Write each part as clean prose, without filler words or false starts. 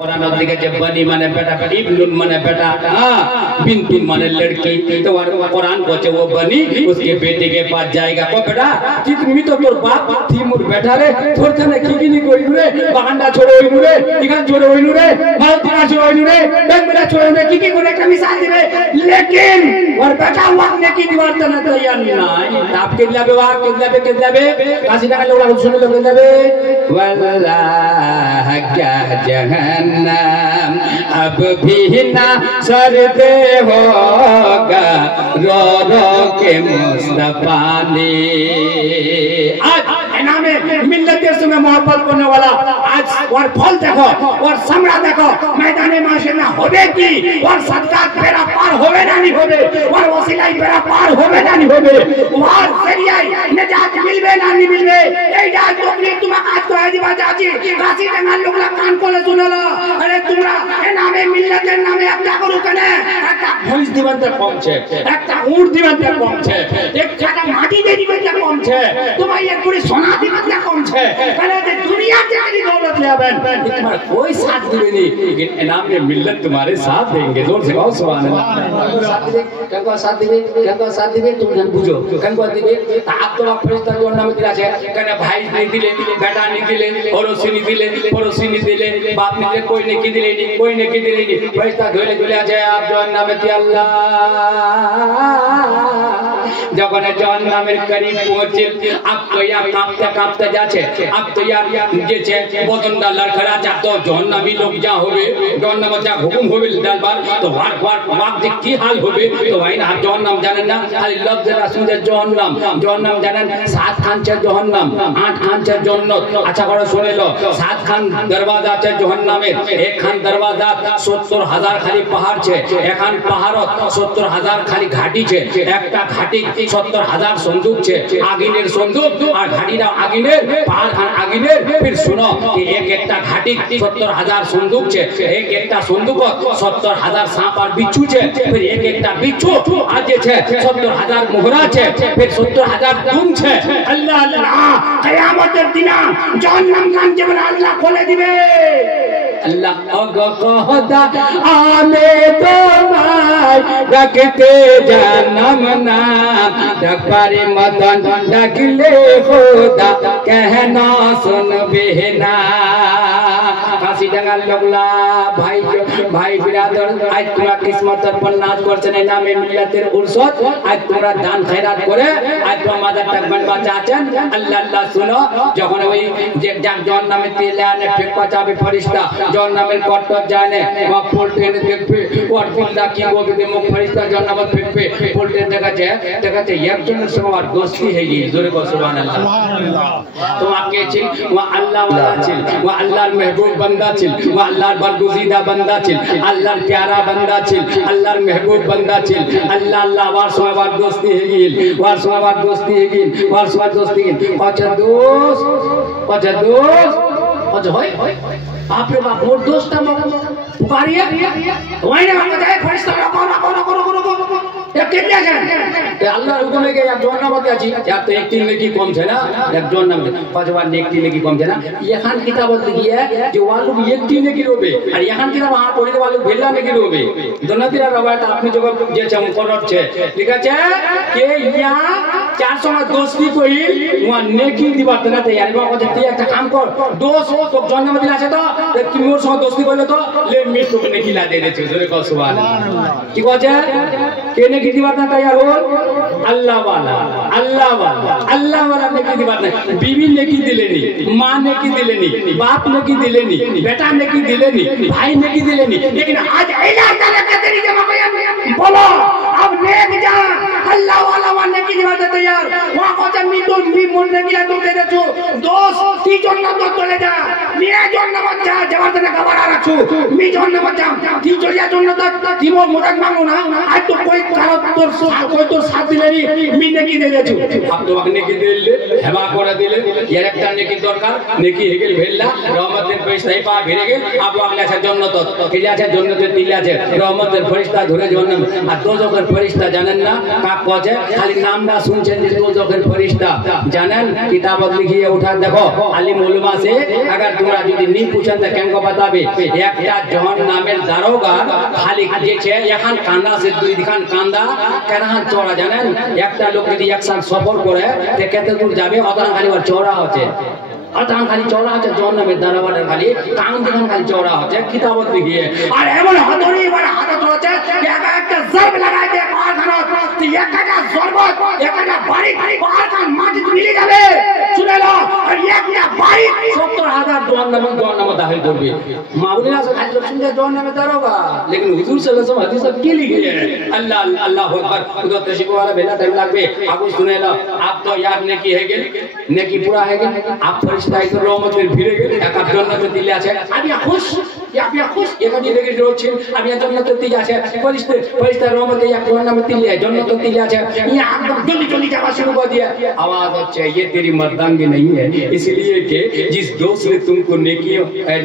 कुरान दिखे जब बनी माने बेटा इब्नुन माने बेटा बिन्तुन माने लड़की तो कुरान को वो बनी उसके बेटे के पास जाएगा को बेटा कितनी तो तोर बाप थी मुर बेटा रे थोर थने किनी कोई नुरे बहाना छोड़ो नुरे इगन छोड़ो नुरे माल तिना छोड़ो नुरे बैंक मेरा छोड़ो नुरे की कोने का मिसाल दे लेकिन और बेटा वक्त ने की दीवार तना तैयार नहीं आप के लिए वाह के लिए काशी का लोग सुन लो के लिए वल्लाह क्या जहन्नम अब भी ना सरदे होगा रो रो के मुस्तफा ने आज नामे मिल्लत से में मोहब्बत करने वाला आज और फल देखो और समरा देखो मैदाने माशे में होबे की और सदका बेड़ा पार होवे ना नहीं होबे और वसीलाई बेड़ा पार होवे ना नहीं होबे और जरिया निजात मिलबे ना नहीं मिलबे এই ডাল তোমরা তোমার কাজ করে দিবা চাচি কাশি টাঙ্গাল লোকলা কান কোলে শুনলো আরে তোমরা এই নামে মিল্লাতের নামে একটা করু কেন একটা ভুঁইস দিবেন তে কমছে একটা উট দিবেন তে কমছে এক টাকা মাটি দিয়ে দিবেন তে কমছে তোমার এক পুরি সোনা দিবেন তে কমছে কারণ যে দুনিয়া থেকে দৌলত लेबन तुम्हारा कोई साथ दिबे नहीं लेकिन इनाम में मिल्लत तुम्हारे साथ देंगे जोर से कहो सुभान अल्लाह कंको साथ दिबे तुम जन बुझो कंको दिबे आप तो फरिश्ता जो नाम दिला छे कने भाई नहीं दिले बेटा नहीं दिले पड़ोसी नहीं दिले बाप नहीं दिले कोई नहीं दिले नहीं कोई नहीं दिले नहीं फरिश्ता धोले धोले আছে आप जो नाम ती अल्लाह যখন জন নামের করিব পৌঁছে আপ তো ইয়া কাঁপতে যাচ্ছে আপ তো ইয়া গেছে বদনটা লড়খড়া যাতো জহন্নামী লোক যা হবে জহন্নামে যা হুকুম হবে ডালবার তো ওয়াক যে কি হাল হবে তো ভাই না জহন্নাম জানেন না খালি লফজ রাসূল জহন্নাম জানেন 7 খান আছে জহন্নাম 8 খান আছে জান্নাত আচ্ছা করে শুনে লো 7 খান দরওয়াজা আছে জহন্নামের এক খান দরওয়াজা 70000 খালি পাহাড় আছে এখান পাহাড়ত 70000 খালি ঘাটি আছে একটা ঘাটি 70000 সন্দুক আছে আগুনের সন্দুক আর ঘাটিটা আগুনের পাহাড় খান আগুনের फिर सुनो कि एक एकटा घाटी 70000 संदूक छे एक एकटा संदूक 70000 सांप और बिच्छू छे फिर एक एकटा बिच्छू आज छे 70000 मोहरा छे फिर 70000 दुम छे अल्लाह अल्लाह कियामतेर दिना जहन्नम कान जब अल्लाह खोले दिबे अल्लाह अगो कहदा आमे তোমায় রাখতে জানম না ডাকপারে মদন ডাকলে খোদা कहना सुनबे ना काशी डंगाल लोगला भाई बिरादर आज তোমরা কিসমতের পর নাচ করছেন এই নামে মিল্লাতের উরসত আজ তোমরা দান খয়রাত করে আজ তোমাদের তাকবান বাঁচাছেন আল্লাহ আল্লাহ শুনো যখন ওই যে জন নামে তেলানে ফেকপা যাবে ফেরেশতা জন নামের কর্তব জানে ওয়া পোল্টেন দেখবে ওর দিলটা কি হবে দে মুখ ফেরেশতা জন নামে ফেকবে পোল্টেন দেখাচ্ছে একজনের সঙ্গে আর দোস্তি হয়ে গেল জোরে কও সুবহানাল্লাহ সুবহানাল্লাহ तो आपके चिल वो अल्लाह वाला चिल वो अल्लाह महबूब बंदा चिल वो अल्लाह बरगुजीदा बंदा चिल अल्लाह प्यारा बंदा चिल अल्लाह महबूब बंदा चिल अल्लाह अल्लाह वार दोस्ती है गिल वार दोस्ती है गिल वार दोस्ती गिल अच्छा दोस्त होय बाप रे बाप मोर दोस्त पुकारिए वही ना बताए फरिश्ता रोको ये कितने जान ये अल्लाह हुकुम है कि एक जोन नाम আছে या तो एक तीन नेकी कम है ना एक जोन नाम पांचवार नेकी नेकी कम है ना यहां किताब लिखी है जो वालों एक तीन नेकी रोबे और यहां किताब वहां पढ़े वाले भेला नेकी रोबे दोनों तीन रवायत आपने जो जे छ मुकरर छे लिखा छे कि यहां 400 में दोस्ती कोई वहां नेकी दिबा तना तैयार बा कहते तू একটা কাম কর दोस्त तो जोन नाम दिला আছে তো কি মোর সঙ্গে দোস্তি করলে তো ले मी तो नेकी ला दे दे জোরে কও সুবহানাল্লাহ কি কইছে কে नेकी दिबा तना तैयार हो अल्लाह वाला नेकी दिबा तना बीवी नेकी दिलेनी मां नेकी दिलेनी बाप नेकी दिलेनी बेटा नेकी दिलेनी भाई नेकी दिलेनी लेकिन आज ऐला ताला के तरीके में बोलो अब नेक जा अल्लाह वाला नेकी दिबा तना तैयार वहां को मी तो मी मन नेकी ला तो दे देছো दोस्त ती জন্য তো চলে যা মিয়া জন্য বাচ্চা যাওয়ার জন্য খাবার রাখছো মি জন্য বাচ্চা ती চলিয়া জন্য তো ती মোরাক মাঙ্গো না আজ তো কই কারো তোর সাথ দিলেনি মি নেকি দে দেছো আপ তো নেকি দিলে হেবা করে দিলে এর একটা নেকি দরকার নেকি হে গেল ভেল্লা রহমতের পয়সাই পা ভিড়ে গেল আপ আগলা আছে জান্নাত কি আছে জান্নাতের দিলে আছে রহমতের ফেরেশতা ধরে জান্নাত আর দোজখের ফেরেশতা জানেন না কাক कहे खाली नामটা শুনছেন যে দোজখের ফেরেশতা জানেন কিতাবত লিখিয়ে উঠা দেখো আলিম উলামা से अगर তোমরা যদি নি पूछन त কেন बताबे একটা জাহান্নামের দারোগা খালি যে છે এখন কান্দা से দুই দিখান কান্দা কেনহান চড়া জানেন একটা লোক যদি একসাথে সফর করে তে কত দূর যাবে অতটা খালি ওর চড়া হচ্ছে अतान खाली चौड़ा है जोन में दरवाजा खाली कान दिखान खाली चौड़ा है किताबत लिखिए और एमन हथौड़ी बड़ा हाथ होचे एक जर्ब लगाई दे पार खानो तो एक का जरबत एक का बारी पार खान माटी मिली जावे सुने लो और एक या बारी 70000 जोन में दाखिल कर भी मामूलिया से खाली सुन दे जोन में दरोगा लेकिन हुजूर सल्लल्लाहु अलैहि वसल्लम हदीस सब के लिखी है अल्लाह अल्लाहु अकबर खुदा तशरीफ वाला बेला टाइम लागबे आप सुने लो आप तो याद ने की है गेल नेकी पूरा है गेल आप फरिश्ता इधर रहमतेर ভিড়ে গেলে এক জান্নাতে দিলে আছে আমি খুশ এখানে দেখে রয়েছেন আমি জান্নাতে দিলে আছে ফরিস্তা রহমতে এক জান্নাতে দিলে জান্নাতে দিলে আছে ये एकदम जल्दी जल्दी जाना शुरू कर दिया आवाज अच्छे ये तेरी मर्दानगी नहीं है इसलिए कि जिस दोस्त ने तुमको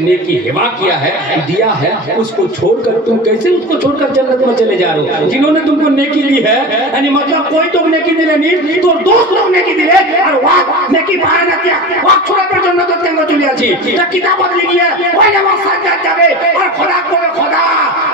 नेकी हिबा किया है दिया है उसको छोड़कर तुम कैसे उसको छोड़कर जन्नत में चले जा रहे हो जिन्होंने तुमको नेकी दी है यानी मतलब कोई तो नेकी दिले नहीं तो दोस्त लोग नेकी दिले और वाह नेकी पाया ना किया वाह छोड़ कर जन्नत में चले आछी ता किताबत लिखी है ओए আমার সাজ্জাদ যাবে और खुदा को खुदा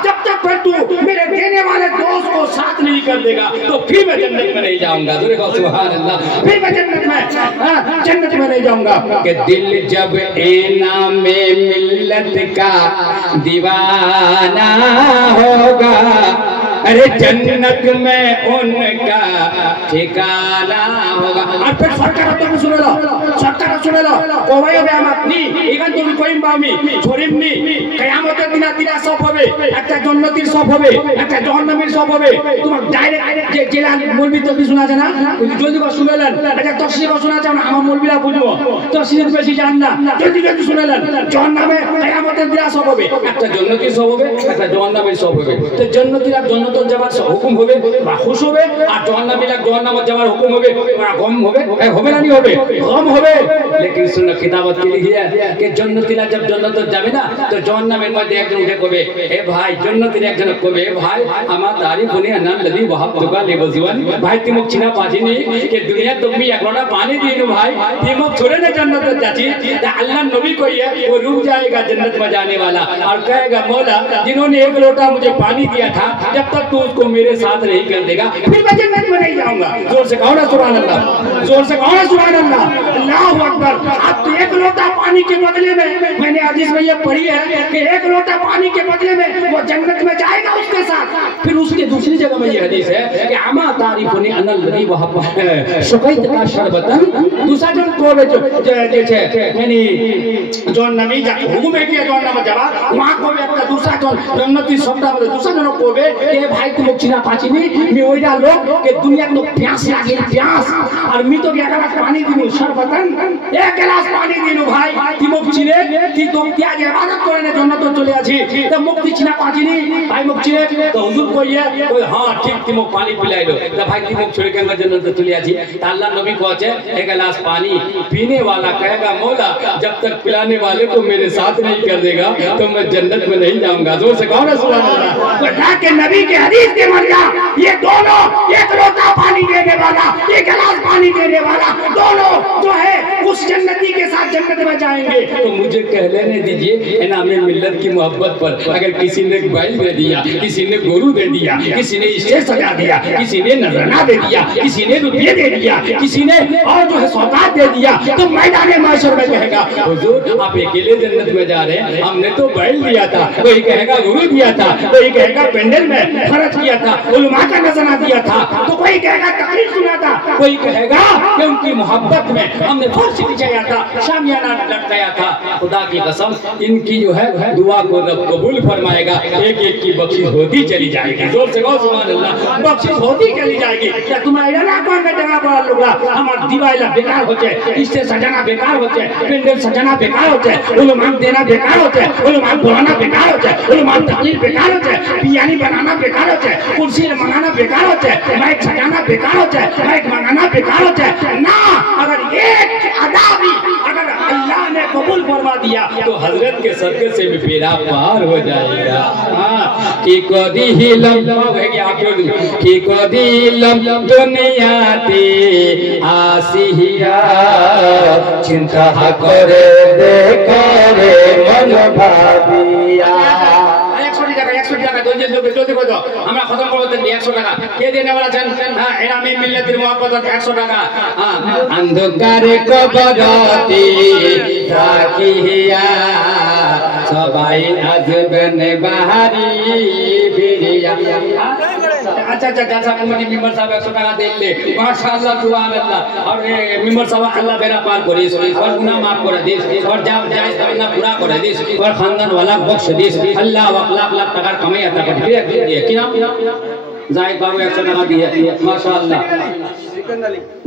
जब तक फिर तू मेरे देने वाले दोस्त को साथ नहीं कर देगा तो फिर मैं जन्नत में नहीं जाऊंगा जोरे कहो सुभान अल्लाह फिर मैं जन्नत में नहीं जाऊंगा कि दिल जब ऐना में मिल्लत का दीवाना होगा अरे जन्नत में उनका ठिकाना होगा और फिर सरकार तो सुन लो कोई बेमत नहीं এখান তুমি কইম পাওমি ছড়িম নি কিয়ামতের দিন তিরা সব হবে একটা জান্নাতীর সব হবে একটা জাহান্নামীর সব হবে তোমার ডাইরেক্ট যে জেলা মৌলবি তো কি শোনা যায় না জলদি করে শুনালেন এটা তফসির শোনা যায় না আমার মৌলবিরা বুঝবো তফসির বেশি জান না জলদি শুনালেন জাহান্নামে কিয়ামতের দিন সব হবে একটা জান্নাতীর সব হবে একটা জাহান্নামীর সব হবে তো জান্নাতীরা জান্নাত যাওয়ার হুকুম হবে বা খুশ হবে আর জাহান্নামীরা জাহান্নামে যাওয়ার হুকুম হবে বা গম হবে হবে না নি হবে গম হবে लेकिन सुनो किताबत के लिए कि जन्नतीरा जब जन्नत যাবে না তো জাহান্নামের মধ্যে একজন উঠে কবে এ ভাই জান্নাতীর একজন কবে ভাই আমার তারিফ উনি আনান লদি ওয়াহাব তুকা লেবজওয়ান ভাই তিমক চিনা পাজিনি कि दुनिया তুমি এক লোটা পানি দিনো ভাই তিমক छोड़े ना जन्नत जाची तो अल्लाह नबी को ये वो रुक जाएगा जन्नत में जाने वाला और कहेगा मौला जिन्होंने एक लोटा मुझे पानी दिया था जब तक तू उसको मेरे साथ नहीं कर देगा फिर मैं जन्नत में नहीं जाऊंगा जोर से कहो ना सुभान अल्लाह जोर से कहो ना सुभान अल्लाह अल्लाहू अकबर अब तो एक लोटा पानी के बदले में मैंने हदीस में ये पढ़ी है कि एक लोटा पानी के बदले में वो जन्नत में जाएगा उसके साथ फिर उसके दूसरी जगह में ये हदीस है कि अमा तारीफुनी अनल लदी वहब शुकैत का शरबतन दूसरा जन को जे छे यानी जोन नमी जा हुकुम है कि जोन नम जावा वहां को एक दूसरा जोन जन्नती शब्द में दूसरा जन को बे के भाई तुम चिना पाचिनी मी ओइरा लोग के दुनिया तो प्यास लागे प्यास और मी तो एक गिलास पानी दिनु शरबतन एक गिलास पानी दिनु भाई तिमक चिने कि तो त्याग इबादत करे ने जन्नत चले आछी तो मुक्ति चिना पाचिनी भाई मुक्ति चिने तो हुजूर कहिए कोई हां ठीक तिमक पानी पिलाई लो तो भाई तिमक छोड़ के जन्नत चले आछी तो अल्लाह नबी कहते एक गिलास पानी पीने वाला कहेगा मौला जब तक पिलाने वाले को मेरे साथ नहीं कर देगा तो मैं जन्नत में नहीं जाऊंगा जोर से कहो ना सुभान अल्लाह तो अल्लाह के नबी के हदीस के मर्या ये दोनों एक लोटा पानी देने वाला एक गिलास पानी देने वाला दोनों जो है उस जन्नती के साथ जन्नत में जाएंगे तो मुझे कह लेने दीजिए इनामे मिल्लत की मोहब्बत पर अगर किसी ने बैल दे दिया किसी ने गोरू दे दिया किसी ने स्टेज सजा दिया किसी ने नजराना दे दिया किसी ने रुपये दे दिया किसी ने और जो है सौगात दे दिया तो मैदान महशर में कहेगा हुजूर आप अकेले जन्नत में जा रहे हैं हमने तो बैल दिया था कोई कहेगा गुरु दिया था कोई कहेगा पेंडल में खर्च किया था उलमा का नजराना दिया था तो कोई कहेगा तकरीर सुना था कोई कहेगा कि उनकी मोहब्बत में हमने फर्श बिछाया था शामियाना लटकाया था खुदा की कसम इनकी जो है दुआ को रब कबूल फरमाएगा एक एक की बख्शिश होती चली जाएगी जोर से कहो सुभान अल्लाह बख्शिश होती चली जाएगी क्या तुम्हारा ना कौन का जगह पर लोग हमार दिवाला बेकार होते इससे सजाना बेकार होते पेंडल सजाना बेकार होते उलमा देना बेकार होते उलमा बुलाना बेकार होते उलमा तकरीर बेकार होते पियानी बनाना बेकार होते कुर्सी मंगाना बेकार होते माइक सजाना बेकार होते माइक मंगाना बेकार होते ना अगर एक अदा भी अगर अल्लाह ने कबूल फरमा दिया तो हजरत के सदके से भी बेड़ा पार हो जाएगा। हाँ কি করিলাম কি করিলাম দুনিয়াতে আসিয়া চিন্তা করে দেখরে মন ভাবিয়া। 100 টাকা জলদি করে দাও, আমরা খতম করব 100 টাকা কে দিয়ে নেওয়া আছেন? হ্যাঁ, এনামে মিল্লাতের মুহাব্বত 100 টাকা। অন্ধকারে কবরতে রাখিয়া সবাই আসবেন বাহারি ফিরিয়া। अच्छा अच्छा जैसा कमेटी मेंबर साहब 100 টাকা দিলে माशाअल्लाह सुभान अल्लाह। और मेंबर साहब अल्लाह बेरा पार करिस और गुनाह माफ कर दिस और जाब जायज तमन्ना पूरा कर दिस और खानदान वाला बख्श दिस। अल्लाह लाख लाख टाका कमाई अता कर दिए। কি নাম? जाहिद बाबू 100 টাকা दिए माशाअल्लाह।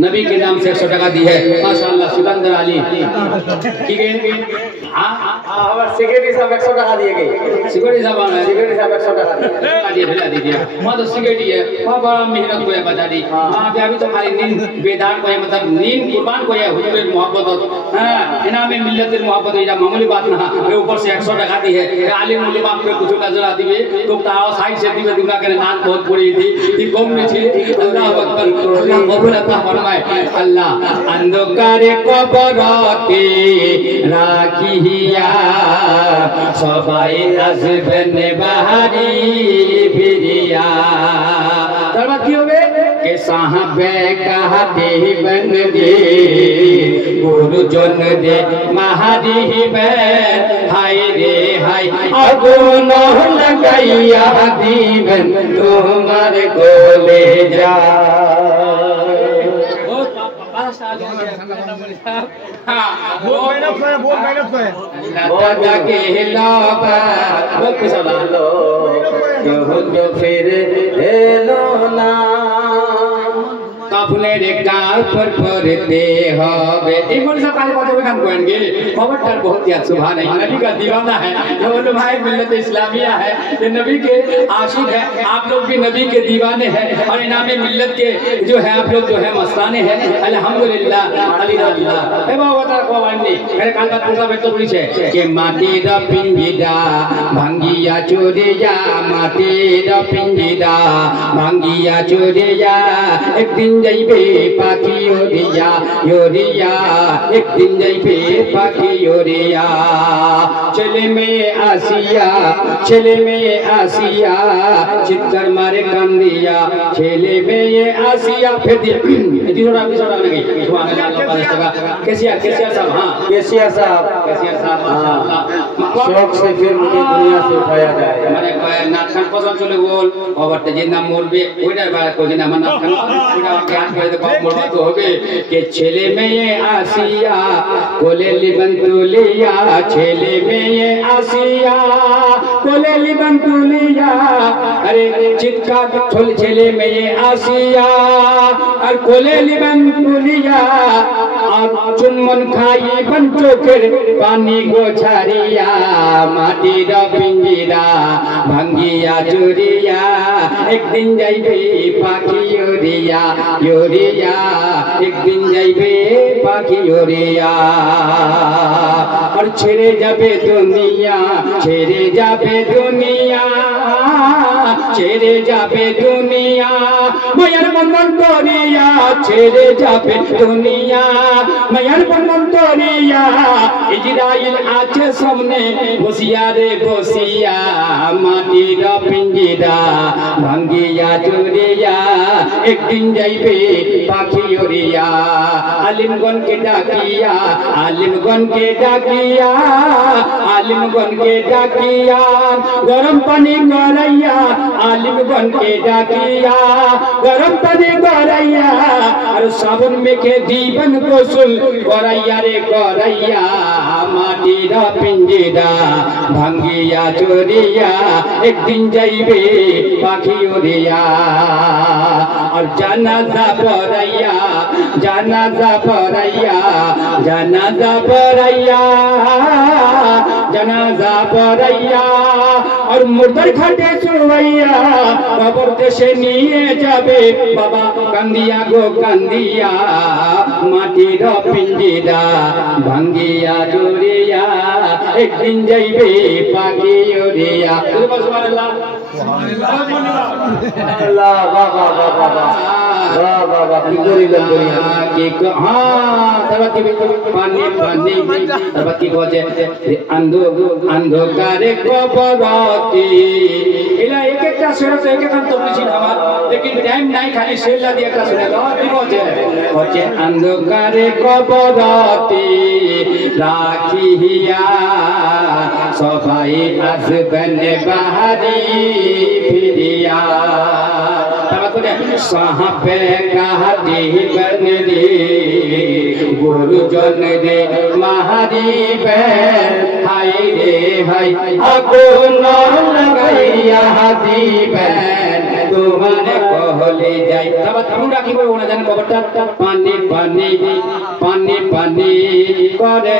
नबी के नाम से 100 टाका दी है माशाअल्लाह। सिकंदर अली ठीक है। हां हमारे सेक्रेटरी साहब 100 टाका दिए गए। सेक्रेटरी साहब 100 टाका दिए भेजा दीजिए। मैं तो सेक्रेटरी है बड़ा मेहनत को है बता दी। हां अभी तो खाली नींद बेदार को है मतलब नींद कुर्बान को है हुजूर मोहब्बत। हां इनाम में मिल्लत मोहब्बत है मामूली बात ना है। ऊपर से 100 टाका दी है। आलिम उलमा पे कुछ नजर आती है तो ताओ साइड से दिवे दुनिया के नाम बहुत बड़ी थी कि कौम में थी। अल्लाह अकबर अल्लाह कबूल अता फरमाए। अल्लाह अंधकारे कबरते राखिया सबाई আসবেন বাহারি ফিরিয়া। তারপর কি হবে? কে সাহাবে কাহাতে বন্দে গুরুজন দে মাহারিবে হায় রে হায় আগুন লাগাইয়া দিবেন তোমার গোলে যা। কাফনের কাফর করতে হবে। इमोल साहब काले बाजू में काम करेंगे। खबरदार बहुत ही सुभान है। नबी का दीवाना है जो भाई मिल्लत इस्लामिया है ये नबी के आशिक है। आप लोग भी नबी के दीवाने हैं और इनामे मिल्लत के जो है आप लोग जो है मस्ताने हैं अल्हम्दुलिल्लाह अल्हम्दुलिल्लाह। ए बाबा बता को वाली मेरे काल का पूरा बेटो पुलिस है कि माटीर पिंजिरा भांगिया चोरिया माटीर पिंजिरा भांगिया चोरिया एक दिन যাইবে পাখি ওড়িয়া ওড়িয়া एक दिन যাইবে পাখি ওড়িয়া। ছেলে মেয়ে আসিয়া চিৎকার মারে কান্দিয়া ছেলে মেয়ে আসিয়া ফের দিশোরা দিশোরা নাকি সুবহানাল্লাহ আল্লাহ केसीआर साहब। हाँ केसीआर साहब माशाअल्लाह शौक से फिर मुझे दुनिया से उठाया जाए মানে নাচ গান পছন্দ চলে বল ওভারতে যে নাম মরবে ওইটার বারে কই না আমার নাম ওইটা গান করে তো কম মরবে তো হবে কে ছেলে মেয়ে আসিয়া কোলে লিবন তুলিয়া ছেলে মেয়ে আসিয়া কোলে লিবন তুলিয়া আরে চিৎকার ছোল ছেলে মেয়ে আসিয়া আর কোলে লিবন তুলিয়া আর চুম্বন খাইবেন চোখের পানি গোছারিয়া মাটির পিঞ্জিরা ভাঙ্গিয়া চুরিয়া একদিন যাইবে পাখি ওড়িয়া ওড়িয়া একদিন যাইবে পাখি ওড়িয়া। আর ছেড়ে যাবে দুনিয়া ছেড়ে যাবে দুনিয়া ছেড়ে যাবে দুনিয়া মায়ার বন্ধন করিয়া ছেড়ে যাবে দুনিয়া মায়ার বন্ধন করিয়া ইজরাইল আছে সামনে বসিয়া রে বসিয়া মাটির পিঞ্জিরা ভাঙ্গিয়া চুরিয়া একদিন যাইবে পাখি ওড়িয়া। আলিমগণকে ডাকিয়া আলিমগণকে ডাকিয়া আলিমগণকে ডাকিয়া গরম পানি গড়াইয়া আলিমগণকে ডাকিয়া গরম পানি গড়াইয়া আর সাবন মেখে জীবন গোসল গড়াইয়া রে গড়াইয়া মাটির পিঞ্জিরা ভাঙ্গিয়া চুরিয়া একদিন যাইবে পাখি ওড়িয়া। আর জানাজা পড়াইয়া জানাজা পড়াইয়া জানাজা পড়াইয়া জানাজা পড়াইয়া আর মুর্দার খাটে চুড়াইয়া কবর দেশে নিয়ে যাবে বাবা কান্দিয়া গো কান্দিয়া মাটির পিঞ্জিরা ভাঙ্গিয়া চুরিয়া একদিন যাইবে পাখি ওড়িয়া। बोल सुभान अल्लाह वाह वाह वाह वाह वाह वाह वाह की गोरी लंबरिया की को हां तरबती पानी पानी तरबती को जे अंधकारे कबरती এলা এক একটা সুরা তো এক একটা তো বুঝি আমার लेकिन टाइम নাই খালি সেলা দিয়ে একটা শুনে দাও কি বলছে হচ্ছে অন্ধকারে কবরতি রাখিয়া সবাই আসবেন বাহারি ফিরিয়া তারপরে সাহাবে কাহাদি বনরে গুরুজন রে মাহারিবে হাই রে হাই আগুন লাগাইয়া দিবেন তোমার কহলে যাই তবে তোমরা কি বলবো না জানেন খবরটা পানি পানি পানি পানি করে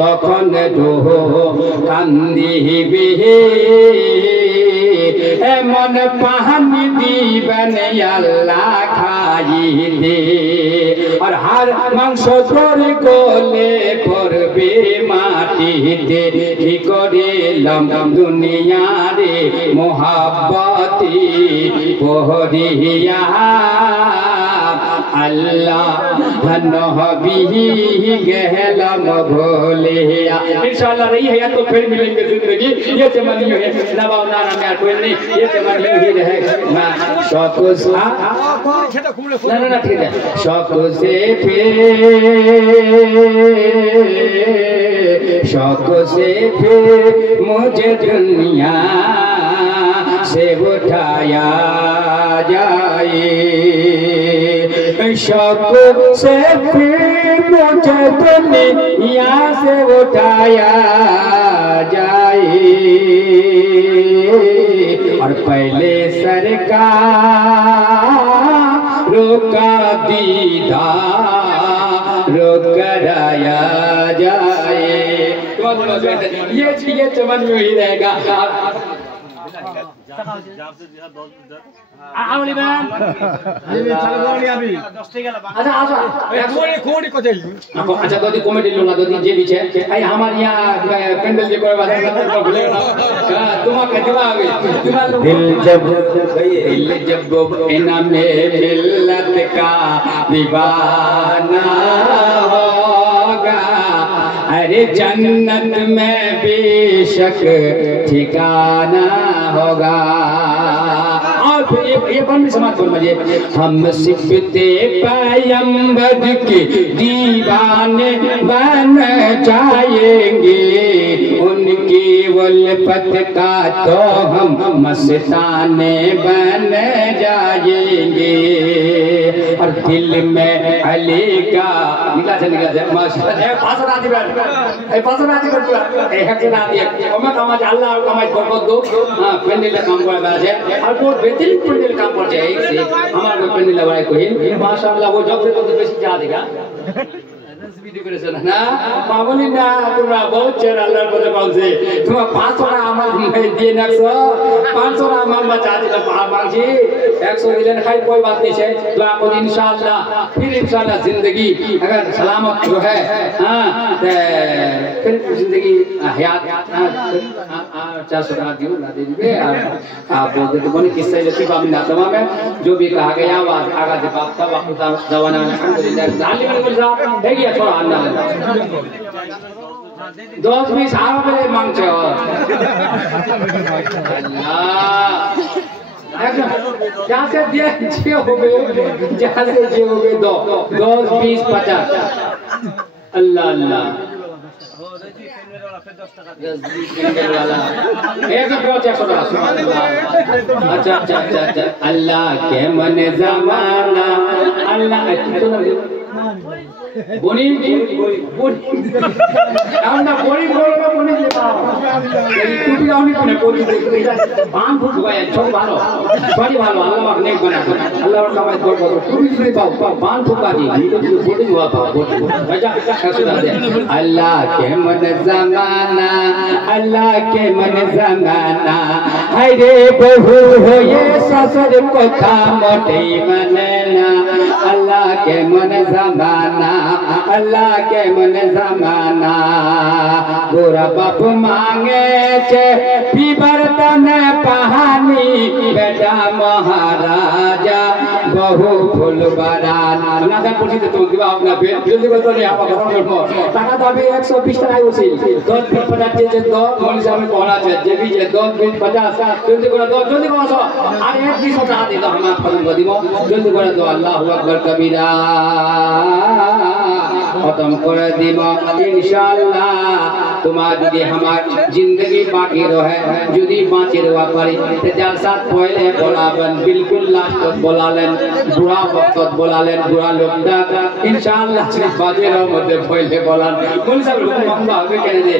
তখন দোহ কান্দিবে এমন পানি দিবেন আল্লাহ খাইতে আর হার মাংস করে গলে পড়বে মাটিতে কি করিলাম দুনিয়ারে মোহাব্বতি পহরিয়া अल्लाह नबी गहलम भोलिया इंशाल्लाह रही है तो फिर मिलेंगे जिंदगी ये चमन है नवाब नारा में कोई नहीं ये चमन में ही रहेगा शौक सा ना ना ठीक है शौक से फिर मुझे दुनिया से उठाया जाए शौक से फिर मुझे दुनिया से उठाया जाए और पहले सरकार रोका दीदार कराया जाए ये चमन में ही रहेगा আমলি ম্যাম এই চলে গলি আমি 10 টাকা লাগা আচ্ছা আচ্ছা কোড়ি কোতে আচ্ছা যদি কমিটি লোনা যদি যে বিছে এই আমার ইয়া প্যান্ডেল যে করে বাজে তো ভুলে না তোমাকে দিবাগে दिल जब इनामे मिल्लत का दीवाना होगा अरे जन्नत में बेशक ठिकाना होगा और फिर ये बन भी समाज बोल मुझे हम सिफते पैगंबर के दीवाने बन जाएंगे उनकी उल्फत का तो हम मस्ताने बन जाएंगे और दिल में अली का निकला से माशाअल्लाह ए भाषण आदि बैठ ए भाषण आदि बैठ ए हकन आदि ओमा कामा अल्लाह कामाई बरकत दो हां पेंडल काम করে আছে আর কোন বেতিল पेंडल काम করছে এই से हमारे पेंडल लगाए कोई माशाअल्लाह वो जब से तो बेसी जा देगा डेकोरेशन है ना मामूली ना तुम्हारा बहुत चेहरा अल्लाह को कौन से तुम 500 ना अमल दिए ना 500 ना अमल बचा दिला मांगी 100 मिलियन खाई कोई बात नहीं है तो आपको इंशाल्लाह फिर इंशाल्लाह जिंदगी अगर सलामत जो है हां फिर जिंदगी हयात 400 का दियो ना दीजिए आप बोलते तो कोई किस्सा लतीफा में ना तमाम है जो भी कहा गया आवाज आगा जवाब सब वक्त जवाना में अल्हम्दुलिल्लाह जालिम गुलजार है गया थोड़ा अंदर 10-20 आरो पे मांगते हो अल्लाह जहाँ से जे हो गए जहाँ से जे हो गए 10-20 50 अल्लाह अल्लाह अच्छा अच्छा अच्छा अच्छा अल्लाह के मन जमाना अल्लाह बोनी আমরা বড়ি বড় বনি যেতাম এই টুপি দাওনি কোনে বলি বান ফুট ভাই ছোট ভালো বড়ি ভালো আল্লাহ পাক নেক বানাতো আল্লাহর কামাই করব টুপি টুপি পাও বান ফুকা দি এই তো বড়ি हुआ পাও বড়ি রাজা শাশুড়া দে আল্লাহ के मन जमाना अल्लाह के मन जमाना हाय रे बहु होए ससुर কথা मोटई मनना अल्लाह के मन जमाना अल्लाह के मन जमाना गोरा बाप मांगे छे पीबर মহারাজা বহু ফুল বারান না দা পড়ছি তো দিবা আপনা বে জলদি করে তোলে আপা কথা বলবো টাকা দাবি 120 টাকায় উচিত 10 বিল 50 যে 10 মনি সামনে কোনা আছে যে বি যে 10 বিল 50 জলদি করে দাও জলদি করে দাও আর 120 টাকা দিও আমরা খতম করে দিব জলদি করে দাও আল্লাহু আকবার কবিরা खत्म कर দিব इंशाअल्लाह তোমার যদি আমার जिंदगी बाकी रहे যদি বাঁচে রওয়া পারি তে জালসাত পয়লে বলাবেন बिल्कुल लास्ट বলালেন বুড়া वक्त বলালেন বুড়া লোকটা इंशाअल्लाह সির্ফ বাজের মধ্যে পয়লে বলান কোন সব লোক মামলা হবে কেন দে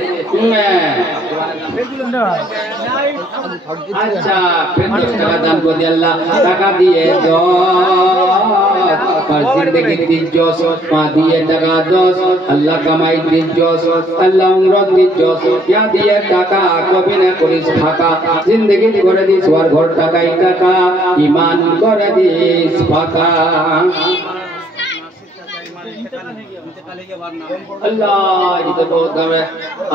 अच्छा फिर 10 টাকা দান করে আল্লাহ টাকা দিয়ে দাও पर जिंदगी दिजोस पा दिए टाका 10 अल्लाह कमाई दिजोस अल्लाह उम्र दिजोस या दिए टाका कभी ना करिस फाका जिंदगी করে দিস ওর ঘর টাকাই টাকা ঈমান করে দিস ফাকা अल्लाह ये तो बहुत है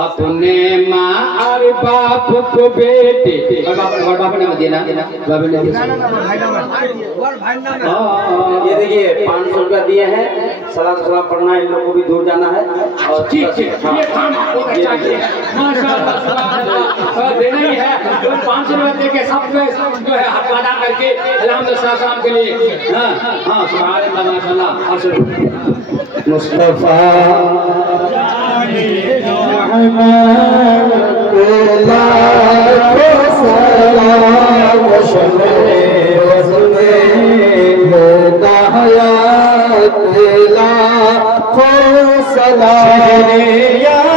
अपने माँ और बाप को बेटे और बाप ने मत देना बाप ने ये देखिए 500 रुपया दिए हैं सलाम सलाम पढ़ना इन लोगों को भी दूर जाना है और ठीक ठीक ये काम बहुत अच्छा किया माशाल्लाह सुभान अल्लाह देना ही है 500 रुपए दे के सब जो है हाथ वादा करके अल्हम्दुलिल्लाह सलाम के लिए हां हां सुभान अल्लाह माशाल्लाह और मुस्तफा सलाम